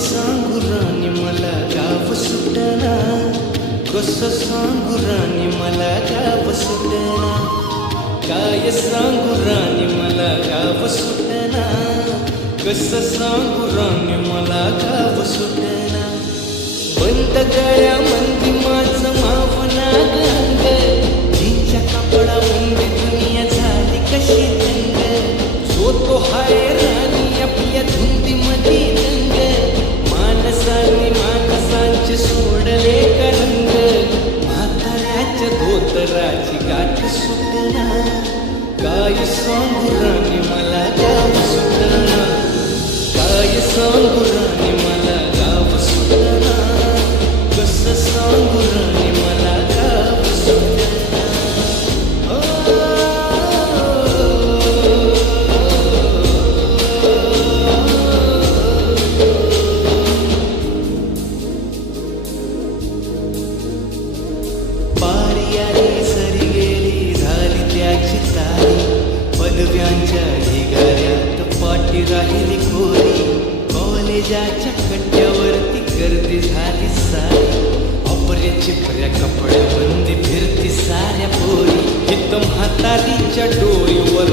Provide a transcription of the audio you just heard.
सांगू राणी मला गाव सुटना, कसं सांगू राणी मला गाव सुटना, काय सांगू राणी मला गाव सुटना, कसं सांगू राणी मला गाव सुटना. बंद गळ्यामंदी माझं मावना गंग, तिच्या कपडामंदी दुनिया झाली कशी तंग. जो तो हाय राणी आपल्या धुंदीमध्ये रंग, माणसाने माणसांचे सोडले करंग. म्हाताऱ्याच्या धोतराची गाठ सुटना, काय सांगू राणी मला गाव सुटना, काय सांगू राणी मला गाव सुटना, कसं सांगू राणी मला गाव सुटना. पारी आली सरी गेली झाली त्याची तारी, पदव्यांच्या ढिगाऱ्यात पाठी राहिली खोरी. कॉलेजाच्या कट्ट्यावरती गर्दी झाली सारी, अपऱ्याची बऱ्या कपड्याबंदी फिरती साऱ्या पोरी. हित म्हातारीच्या डोईवर